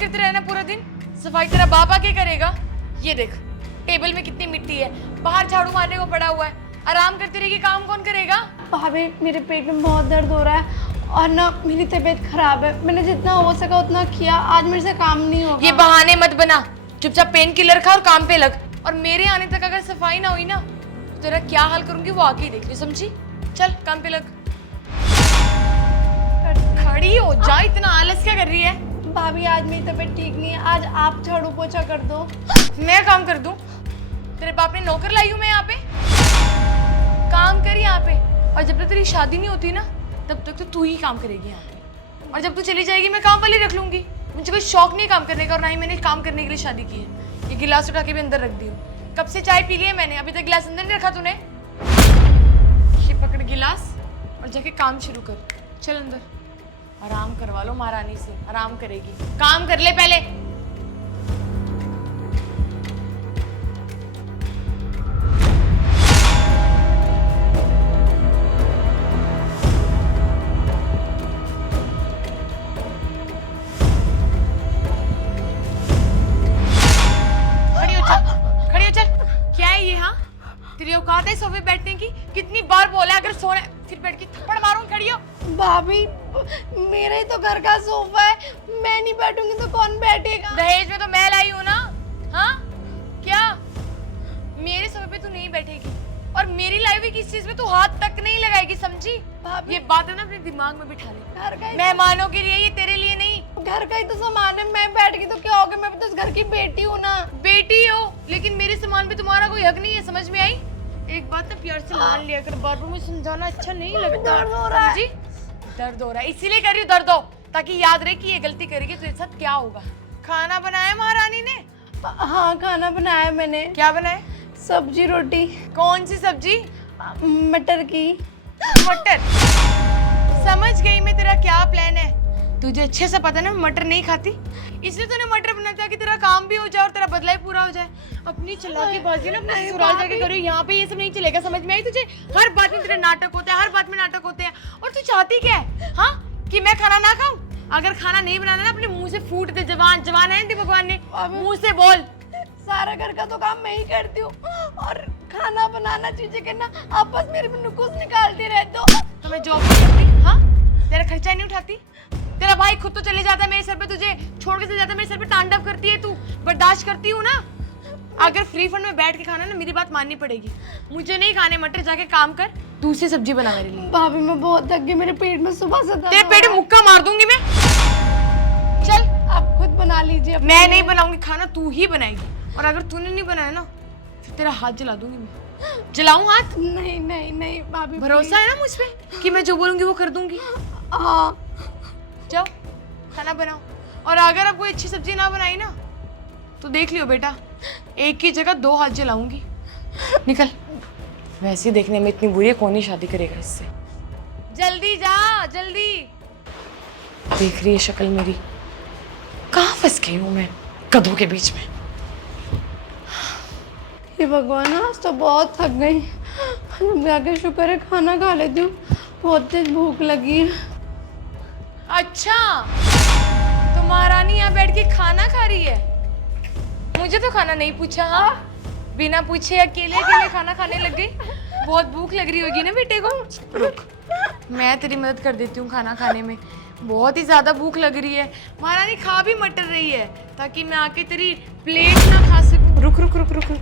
करते रहना पूरा दिन। सफाई तेरा बाप आके करेगा। ये देख टेबल में कितनी मिट्टी है, बाहर झाड़ू मारने को पड़ा हुआ है। आराम करती रहेगी, काम कौन करेगा? भाभी मेरे पेट में बहुत दर्द हो रहा है और ना मेरी तबीयत खराब है। मैंने जितना हो सका उतना किया, आज मेरे से काम नहीं होगा। ये बहाने मत बना, चुपचाप पेन किलर खा और काम पे लग। और मेरे आने तक अगर सफाई ना हुई ना तो तेरा क्या हाल करूंगी वो आके ही देख लियो, समझी? चल काम पे लग। खड़ी हो जा, इतना आलस क्या कर रही है? भाभी आज मेरी तबीयत ठीक नहीं है, आज आप झाड़ू पोछा कर दो। मैं काम कर दूं? तेरे बाप ने नौकर लाई हूं मैं यहाँ पे? काम कर यहाँ पे। और जब तक तेरी शादी नहीं होती ना तब तक तो तू ही काम करेगी यहाँ पे। और जब तू चली जाएगी मैं काम वाली रख लूंगी। मुझे कोई शौक नहीं है काम करने का और ना ही मैंने काम करने के लिए शादी की है। ये गिलास उठा के भी अंदर रख दी हूँ। कब से चाय पी ली है मैंने, अभी तक गिलास अंदर नहीं रखा तूने। ये पकड़ गिलास और जाके काम शुरू कर। चल अंदर आराम करवा लो महारानी से, आराम करेगी। काम कर ले पहले। तेरी औकात है सोफे बैठने की? कितनी बार बोला अगर सोना फिर बैठ के थप्पड़ मारूं। खड़ी हो। भाभी मेरा ही तो घर का सोफा है, मैं नहीं बैठूंगी तो कौन बैठेगा? दहेज में तो मैं लाई हूं ना। हाँ क्या मेरे सोफे पे तू नहीं बैठेगी और मेरी लाई हुई किस चीज में तू हाथ तक नहीं लगाएगी, समझी? भाभी ये बात है ना अपने दिमाग में बिठा ले। घर का ही मेहमानों के लिए, ये तेरे लिए नहीं। घर का ही तो सामान है, मैं बैठ गई तो क्या हो गया? मैं भी तो इस घर की बेटी हूँ ना। बेटी हो लेकिन मेरे सामान पे तुम्हारा कोई हक नहीं है, समझ में आई? एक बात तो प्यार से मान लिया कर, बार बार मुझे समझाना अच्छा नहीं लगता। दर्द हो रहा है। समझी? दर्द हो रहा है इसीलिए कर रही हूँ दर्द हो, ताकि याद रहे कि ये गलती करेगी तो इसके साथ क्या होगा। खाना बनाया महारानी ने? हाँ खाना बनाया मैंने। क्या बनाया? सब्जी रोटी। कौन सी सब्जी? मटर की। मटर? समझ गई मैं तेरा क्या प्लान है। तुझे अच्छे से पता है ना मटर नहीं खाती, इसलिए तूने मटर बनाया ताकि तेरा काम भी हो जाए और तेरा बदला भी पूरा हो जाए। अपनी चालाकीबाजी ना अपने ससुराल जाके करो, यहाँ पे ये सब नहीं चलेगा, समझ में आई तुझे? हर बात में तेरे नाटक होते हैं, हर बात में नाटक होते हैं। और तू चाहती क्या है? हाँ कि मैं खाना ना खाऊं? अगर खाना नहीं बनाना ना अपने मुंह से फूट दे। जवान जवान है भगवान ने, मुंह से बोल। सारा घर का तो काम मैं ही करती हूँ और खाना बनाना, चीजें करना आपस में नुकुस निकालती रहते हो। तो मैं जॉब नहीं करती? हाँ तेरा खर्चा नहीं उठाती? तेरा भाई खुद तो चले जाता है मेरे सर पे, तुझे छोड़ के चले जाता है मेरे सर पे, तांडव करती है तू। बर्दाश्त करती हूँ ना। अगर फ्री फंड में बैठ के खाना ना मेरी बात माननी पड़ेगी। मुझे नहीं खाने मटर, जाके काम कर, दूसरी सब्जी बना मेरे लिए। भाभी मैं बहुत थक गई, मेरे पेट में सुबह से दर्द तेरे पेट में मुक्का मार दूंगी मैं। चल आप खुद बना लीजिए। मैं नहीं बनाऊंगी खाना, तू ही बनाएगी। और अगर तूने नहीं बनाया ना फिर तेरा हाथ जला दूंगी मैं। जलाऊं हाथ? नहीं नहीं नहीं भाभी, भरोसा है ना मुझ पे कि मैं जो बोलूंगी वो कर दूंगी? हाँ जाओ खाना बनाओ। और अगर अब कोई अच्छी सब्जी ना बनाई ना तो देख लियो बेटा, एक की जगह 2 हाथ जलाऊंगी। निकल। वैसे ही देखने में इतनी बुरी है, कौन ही शादी करेगा इससे। जल्दी जा जल्दी। देख रही है शक्ल मेरी? कहाँ फंस गई हूँ मैं कदों के बीच में। हे भगवान, आज तो बहुत थक गई। जाके शुक्र है खाना खा लेती हूँ, बहुत तेज भूख लगी है। अच्छा तो महारानी यहाँ बैठ के खाना खा रही है? मुझे तो खाना नहीं पूछा। हाँ बिना पूछे अकेले अकेले खाना खाने लग गई। बहुत भूख लग रही होगी ना बेटे को। रुक मैं तेरी मदद कर देती हूँ खाना खाने में, बहुत ही ज्यादा भूख लग रही है। महारानी खा भी मटर रही है ताकि मैं आके तेरी प्लेट ना खा सकूं। रुक रुक रुक रुक रुक,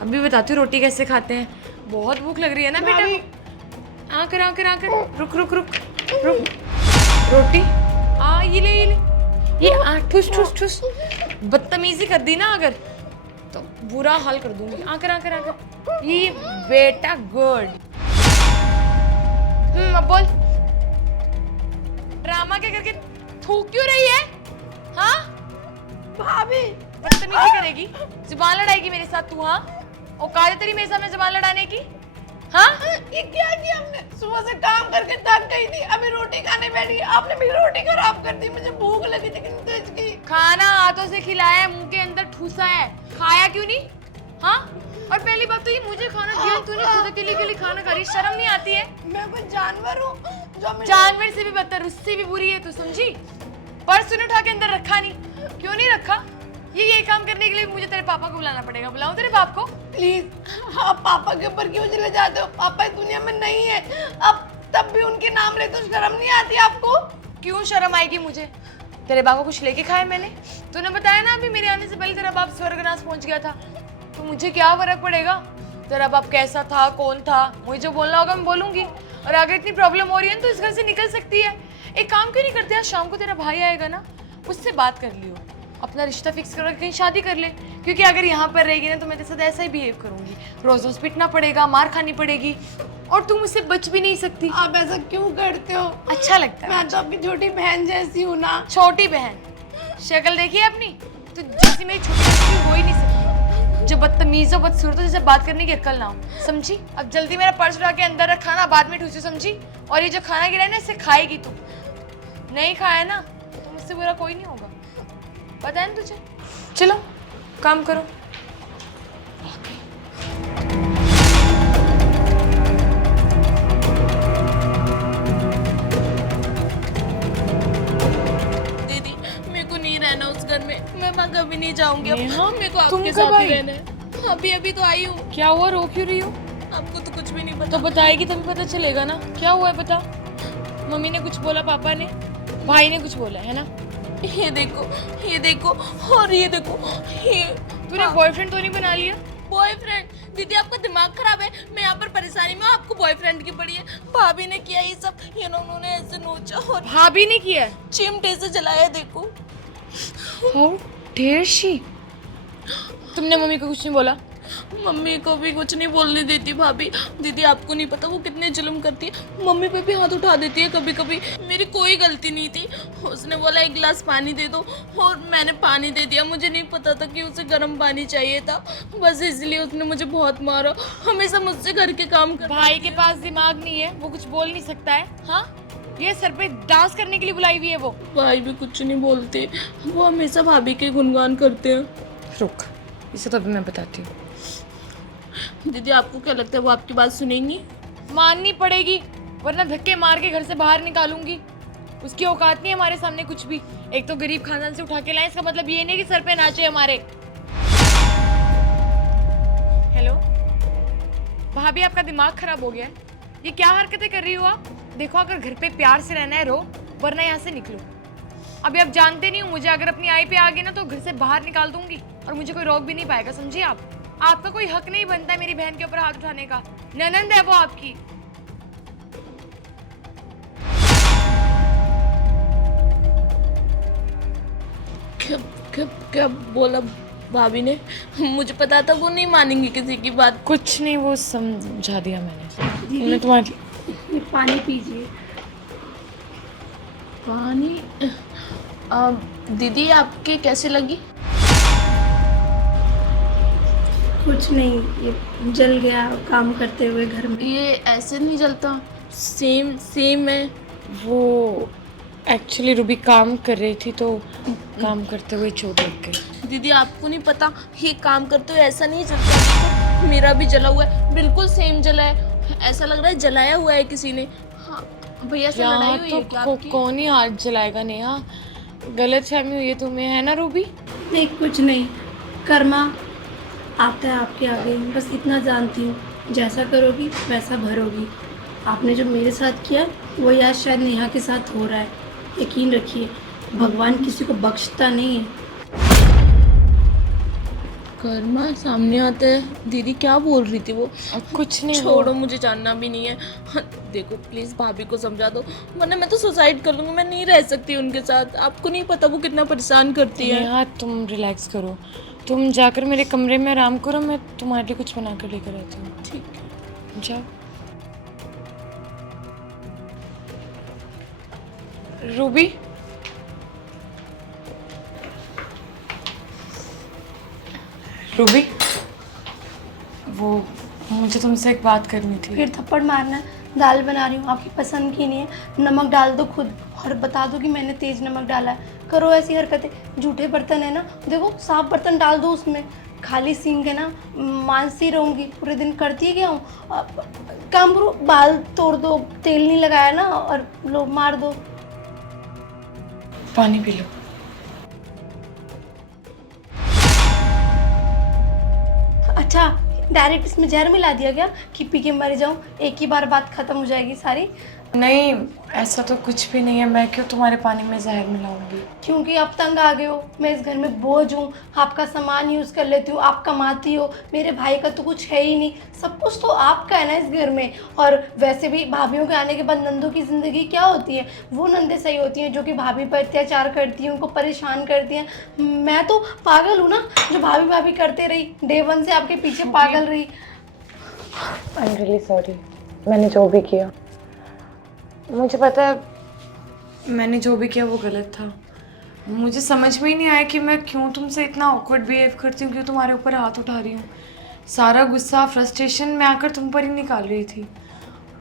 अभी बताती हूँ रोटी कैसे खाते हैं। बहुत भूख लग रही है ना बेटा। आकर आकर आकर, रुक रुक रुक रुक। रोटी ये ले ये ठुस ठुस ठुस। बदतमीजी कर दी ना अगर तो बुरा हाल कर दूंगी। आकर आकर आकर, ये बेटा गुड। अब बोल, ड्रामा क्या करके थूक क्यों रही है? हाँ भाभी बदतमीजी करेगी, जुबान लड़ाएगी मेरे साथ तू? हाँ औकात है तेरी मेरे सामने जुबान लड़ाने की? हाँ ये क्या किया हमने? सुबह से काम करके थक गई थी, अभी रोटी खाने बैठी, आपने मेरी रोटी खराब कर दी। मुझे भूख लगी थी कितनी तेज की। खाना हाथों से खिलाया है, मुंह के अंदर ठूसा है, खाया क्यों नहीं? हाँ और पहली बात तो ये मुझे खाना दिया तूने, खुद अकेले के लिए खाना खा रही, शर्म नहीं आती है? मैं कोई जानवर हूँ जो जानवर से भी बदतर, उससे भी बुरी है तू, समझी? पर्स तूने उठा के अंदर रखा नहीं, क्यों नहीं रखा? ये काम करने के लिए मुझे तेरे पापा को बुलाना पड़ेगा। बुलाऊं तेरे बाप को? प्लीज आप पापा के ऊपर क्यों चले जाते हो? पापा इस दुनिया में नहीं है। अब तब भी उनके नाम ले तो शर्म नहीं आती आपको? क्यों शर्म आएगी मुझे? तेरे बाप को कुछ लेके खाया मैंने? तूने बताया ना अभी मेरे आने से पहले तेरा बाप स्वर्गनाश पहुंच गया था। तो मुझे क्या फर्क पड़ेगा तेरा बाप कैसा था, कौन था? मुझे जो बोलना होगा मैं बोलूंगी। और अगर इतनी प्रॉब्लम हो रही है तो इस घर से निकल सकती है। एक काम क्यों नहीं करते? आज शाम को तेरा भाई आएगा ना, उससे बात कर लियो, अपना रिश्ता फिक्स करो, कहीं शादी कर ले। क्योंकि अगर यहाँ पर रहेगी ना तो मैं तेरे साथ ऐसा ही बिहेव करूंगी। रोज रोज पिटना पड़ेगा, मार खानी पड़ेगी, और तुम मुझसे बच भी नहीं सकती। आप ऐसा क्यों करते हो? अच्छा लगता है। मैं तो आपकी छोटी बहन जैसी हूँ ना। छोटी बहन? शक्ल देखी है अपनी? तो जैसी मेरी छोटी बहन हो ही नहीं सकती। जो बदतमीज हो, बदसूरत हो, जैसे बात करने की अक्ल ना हो, समझी? अब जल्दी मेरा पर्स उठा के अंदर रख, खाना बाद में ठूसी, समझी? और ये जो खाना गिरा है ना, इसे खाएगी तू। नहीं खाया ना तो मुझसे बुरा कोई नहीं होगा, पता है ना तुझे? चलो काम करो। दीदी मेरे को नहीं रहना उस घर में, मैं वहाँ कभी नहीं जाऊंगी। अब नेहा, मेरे को तुम आपके कब साथ ही आई? रहना है। अभी तो आई हूँ। क्या हुआ? रो क्यों रही हो? आपको तो कुछ भी नहीं पता। तो बताएगी तभी पता चलेगा ना। क्या हुआ है बता। मम्मी ने कुछ बोला, पापा ने, भाई ने कुछ बोला है ना? ये देखो और ये देखो, ये तूने बॉयफ्रेंड तो नहीं बना लिया? बॉयफ्रेंड? दीदी आपका दिमाग खराब है। मैं यहाँ पर परेशानी में हूँ, आपको बॉयफ्रेंड की पड़ी है। भाभी ने किया ये सब, ये ना उन्होंने ऐसे नोचा और भाभी ने किया? चिमटे से जलाया। देखो हाउ डेयर शी। तुमने मम्मी को कुछ नहीं बोला? मम्मी को भी कुछ नहीं बोलने देती भाभी। दीदी आपको नहीं पता वो कितने जुल्म करती है। मम्मी पे भी हाथ उठा देती है कभी कभी। मेरी कोई गलती नहीं थी। उसने बोला एक गिलास पानी दे दो और मैंने पानी दे दिया। मुझे नहीं पता था कि उसे गर्म पानी चाहिए था, बस इसलिए उसने मुझे बहुत मारा। हमेशा मुझसे घर के काम कर। भाई के पास दिमाग नहीं है, वो कुछ बोल नहीं सकता है? हाँ, ये सर पे डांस करने के लिए बुलाई हुई है वो। भाई भी कुछ नहीं बोलते, वो हमेशा भाभी के गुणगान करते हैं। रुक, इसे तो अभी मैं बताती हूँ। दीदी आपको क्या लगता है वो आपकी बात सुनेंगी? माननी पड़ेगी, वरना धक्के मार के घर से बाहर निकालूंगी। उसकी औकात नहीं है हमारे सामने कुछ भी। एक तो गरीब खानदान से उठा के लाए, इसका मतलब ये नहीं कि सर पे नाचे हमारे। हेलो भाभी, आपका दिमाग खराब हो गया है? ये क्या हरकतें कर रही हो आप? देखो, अगर घर पे प्यार से रहना है रहो, वरना यहाँ से निकलो। अभी आप जानते नहीं हो मुझे, अगर अपनी आई पे आ गई ना तो घर से बाहर निकाल दूंगी और मुझे कोई रोक भी नहीं पाएगा, समझिए आप? आपका कोई हक नहीं बनता है मेरी बहन के ऊपर हाथ उठाने का। ननंद है वो आपकी। क्या क्या क्या बोला भाभी ने? मुझे पता था वो नहीं मानेंगी किसी की बात। कुछ नहीं, वो समझा दिया मैंने तुम्हारी। ये पानी पीजिए। पानी? दीदी आपके कैसे लगी? कुछ नहीं, ये जल गया काम करते हुए घर में। ये ऐसे नहीं जलता, सेम है। वो एक्चुअली रूबी काम कर रही थी तो काम करते हुए चोट लग गई। दीदी आपको नहीं पता, ये काम करते हुए ऐसा नहीं जलता। मेरा भी जला हुआ है, बिल्कुल सेम जला है। ऐसा लग रहा है जलाया हुआ है किसी ने। हाँ भैया से लड़ाई हुई है क्या आपकी? कौन ही हाथ जलाएगा नेहा? गलत फहमी हुई है तुम्हें, है ना रूबी? नहीं कुछ नहीं, कर्मा आता है आपके आगे, बस इतना जानती हूँ। जैसा करोगी वैसा भरोगी। आपने जो मेरे साथ किया वही आज शायद नेहा के साथ हो रहा है। यकीन रखिए, भगवान किसी को बख्शता नहीं है। कर्मा सामने आता है। दीदी क्या बोल रही थी वो? कुछ नहीं, छोड़ो, मुझे जानना भी नहीं है। देखो प्लीज भाभी को समझा दो, वरना मैं तो सुसाइड कर लूंगी। मैं नहीं रह सकती उनके साथ। आपको नहीं पता वो कितना परेशान करती है। नेहा तुम रिलैक्स करो, तुम जाकर मेरे कमरे में आराम करो, मैं तुम्हारे लिए कुछ बना कर लेकर आती हूँ। ठीक है। जाओ। रूबी, रूबी, वो मुझे तुमसे एक बात करनी थी। फिर थप्पड़ मारना। दाल बना रही हूँ, आपकी पसंद की नहीं है, नमक डाल दो खुद और बता दो कि मैंने तेज नमक डाला है। करो ऐसी हरकतें। झूठे बर्तन है ना, देखो साफ बर्तन डाल दो उसमें। खाली सिंक है ना, मानसी रहूँगी, पूरे दिन करती क्या हूँ। काम करो, बाल तोड़ दो, तेल नहीं लगाया ना, और लो मार दो। पानी पी लो। अच्छा, डायरेक्ट इसमें जहर मिला दिया गया कि पी के मर जाऊँ, एक ही बार बात खत्म हो जाएगी सारी। नहीं, ऐसा तो कुछ भी नहीं है। मैं क्यों तुम्हारे पानी में जहर मिलाऊंगी? क्योंकि आप तंग आ गए हो, मैं इस घर में बोझ हूँ, आपका सामान यूज़ कर लेती हूँ, आप कमाती हो, मेरे भाई का तो कुछ है ही नहीं, सब कुछ तो आपका है ना इस घर में। और वैसे भी भाभीयों के आने के बाद नंदों की ज़िंदगी क्या होती है? वो नंदे सही होती हैं जो कि भाभी पर अत्याचार करती हैं, उनको परेशान करती हैं। मैं तो पागल हूँ ना, जो भाभी भाभी करते रही, डे 1 से आपके पीछे पागल रही। आई एम रियली सॉरी, मैंने जो भी किया, मुझे पता है मैंने जो भी किया वो गलत था। मुझे समझ में ही नहीं आया कि मैं क्यों तुमसे इतना ऑकवर्ड बिहेव करती हूँ, क्यों तुम्हारे ऊपर हाथ उठा रही हूँ। सारा गुस्सा फ्रस्ट्रेशन मैं आकर तुम पर ही निकाल रही थी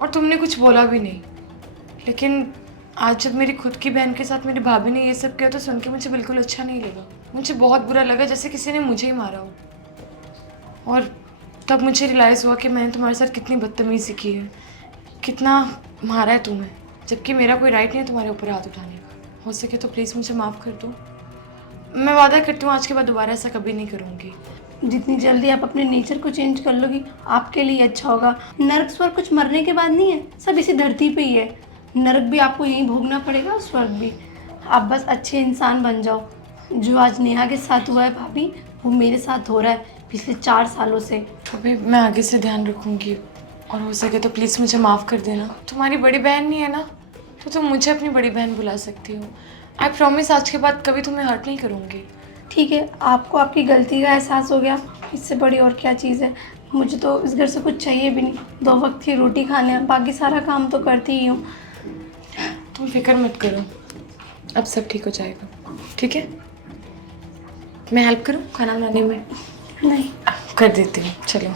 और तुमने कुछ बोला भी नहीं। लेकिन आज जब मेरी खुद की बहन के साथ मेरी भाभी ने ये सब किया तो सुन के मुझे बिल्कुल अच्छा नहीं लगा। मुझे बहुत बुरा लगा, जैसे किसी ने मुझे ही मारा हो। और तब मुझे रियलाइज़ हुआ कि मैंने तुम्हारे साथ कितनी बदतमीज़ी की है, कितना मारा है तुम्हें, जबकि मेरा कोई राइट नहीं है तुम्हारे ऊपर हाथ उठाने का। हो सके तो प्लीज़ मुझे माफ़ कर दो। मैं वादा करती हूँ आज के बाद दोबारा ऐसा कभी नहीं करूँगी। जितनी जल्दी आप अपने नेचर को चेंज कर लोगी आपके लिए अच्छा होगा। नर्क स्वर्ग कुछ मरने के बाद नहीं है, सब इसी धरती पे ही है। नर्क भी आपको यहीं भोगना पड़ेगा और स्वर्ग भी। आप बस अच्छे इंसान बन जाओ। जो आज नेहा के साथ हुआ है भाभी, वो मेरे साथ हो रहा है पिछले 4 सालों से। अभी मैं आगे से ध्यान रखूँगी और हो सके तो प्लीज़ मुझे माफ़ कर देना। तुम्हारी बड़ी बहन नहीं है ना, तो तुम मुझे अपनी बड़ी बहन बुला सकती हो। आई प्रॉमिस आज के बाद कभी तुम्हें हर्ट नहीं करूँगी। ठीक है, आपको आपकी गलती का एहसास हो गया, इससे बड़ी और क्या चीज़ है। मुझे तो इस घर से कुछ चाहिए भी नहीं, 2 वक्त की रोटी खाने हैं, बाकी सारा काम तो करती ही हूँ। तुम फिक्र मत करो, अब सब ठीक हो जाएगा। ठीक है, मैं हेल्प करूँ खाना बनाने में? नहीं, कर देती हूँ, चलो।